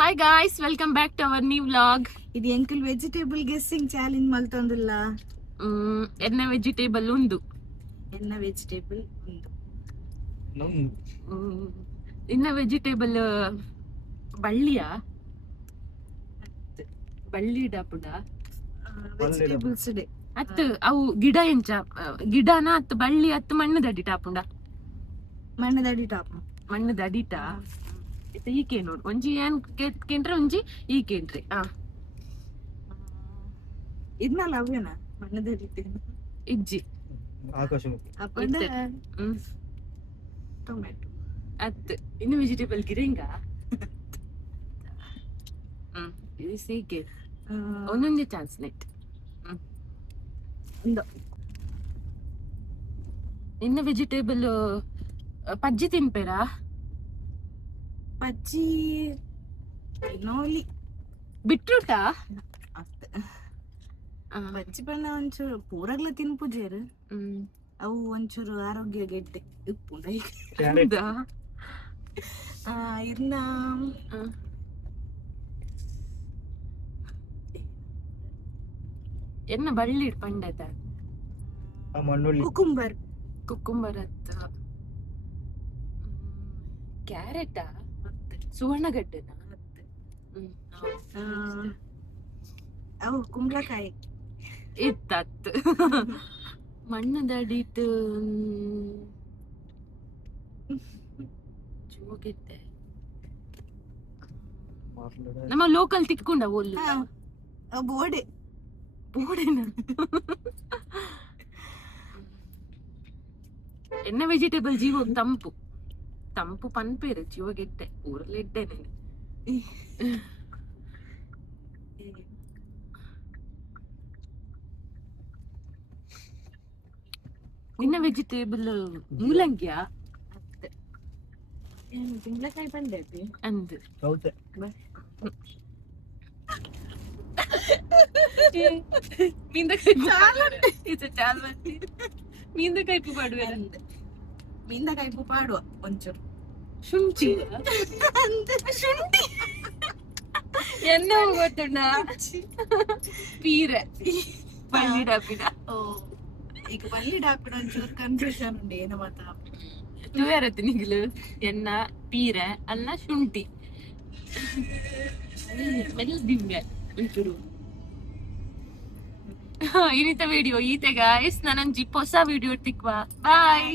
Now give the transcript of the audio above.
Hi guys, welcome back to our new vlog. ಇದು ಎಂಕಲ್ vegetable guessing challenge ಮಲ್ತೊಂದುಲ್ಲ. ಎನ್ನ ವೆಜಿಟೇಬಲ್ ಉಂದು. ಎನ್ನ ವೆಜಿಟೇಬಲ್ ಉಂದು. ಇನ್ನ ವೆಜಿಟೇಬಲ್ ಬಳ್ಳಿಯ ಬಳ್ಳಿ ಡಾಪುಡ ವೆಜಿಟೇಬಲ್ಸ್ ಡೇ ಅತ್ತು ಅವು ಗಿಡ ಎಂಚ ಗಿಡನ ಅತ್ತು ಬಳ್ಳಿ ಅತ್ತು ಮಣ್ಣು ದಡಿ ಟಾಪುಂಡ. ಮಣ್ಣು ದಡಿ ಟಾಪ್ ಮಣ್ಣು ದಡಿಟ ಈಕೆ ನೋಡು ಒಂಜಿ ಏನ್ ಕೇಂದ್ರ ಒಂಜಿ ಈ ಕೇಂದ್ರಿ ಇದನ್ನಲ್ಲ ಅವೇನ ಮಣ್ಣು ದಡಿ ಇಜ್ಜಿ ಟೊಮೆಟೊ ಅತ್ತು ಇನ್ನು ವೆಜಿಟೇಬಲ್ ಗಿರಿಂಗ ಇದು ಸೀಕೆ ಒಂದೊಂದೇ ಚಾನ್ಸ್ ನೆಟ್ ಇನ್ನು ವೆಜಿಟೇಬಲ್ ಪಜ್ಜಿ ತಿನ್ಪೇರಾ? ಪಜ್ಜಿ ನೋಲಿ ಬಿಟ್ರೂಟ ಪಜ್ಜಿ ಬಣ್ಣ ಒಂಚೂರು ಪೂರಗ್ಲ ತಿನ್ಪುಜೇರು. ಅವು ಒಂಚೂರು ಆರೋಗ್ಯ ಗೆಡ್ಡೆ ಉಪ್ಪುಂಡ ಇನ್ನ ಎನ್ನ ಬಳ್ಳಿ ಪಂಡದ ಕುಕುಂಬರ್ ಕುಕ್ಕುಂಬರ್ ಅತ್ತ ಕ್ಯಾರೆಟಾ ಸುವರ್ಣಗಡ್ಡೆನ ಅವು ಕುಂಬಳಕಾಯಿ ಇತ್ತತ್ತು ಮಣ್ಣದಡಿಟ್ಟು ಜೋಗಿದ್ದೆ ನಮ್ಮ ಲೋಕಲ್ ತಿಕ್ಕೊಂಡ ಒಲ್ಲು ಬೋಡೆ ಬೋಡೆನ ಎನ್ನ ವೆಜಿಟೇಬಲ್ ಜೀವ ತಂಪು ತಂಪು ಪನ್ಪೇರು ಜೀವಗೆಡ್ಡೆ ಊರಲ್ಲಿಡ್ಡೆ ನಾನು ನಿನ್ನ ವೆಜಿಟೇಬಲ್ ಮೂಲಂಗಿಯ ಕುಂಬಳಕಾಯಿ ಪಂಡೆ ಅಂದ್ ಮೀಂದಕಾಯಿ ಪಾಡುವೆ ಮೀಂದಕಾಯಿ ಪಾಡುವ ಒಂಚೂರು ಶುಂಠಿ ಶುಂಠಿ ಎನ್ನ ಗೊತ್ತುಂಡ ಪೀರೆ ಪಲ್ಲಿ ಡಾಪಿಡ ಈಗ ಪಲ್ಲಿ ಡಾಪಿಡ ಒಂಚೂರು ಕನ್ಫ್ಯೂಷನ್ ಉಂಡು ಏನು ಮಾತಾ ತೂಯಾರತ್ತೆ ನಿಗ್ಲು ಎನ್ನ ಪೀರೆ ಅಲ್ಲ ಶುಂಠಿ ಮೆಲ್ದಿಂಗೆ ಒಂಚೂರು ಇನ್ನಿತ ವಿಡಿಯೋ ಈತೆ ಗಾಯ್ಸ್ ನಾನೊಂಜಿ ಹೊಸ ವಿಡಿಯೋ ತಿಕ್ವಾ ಬಾಯ್.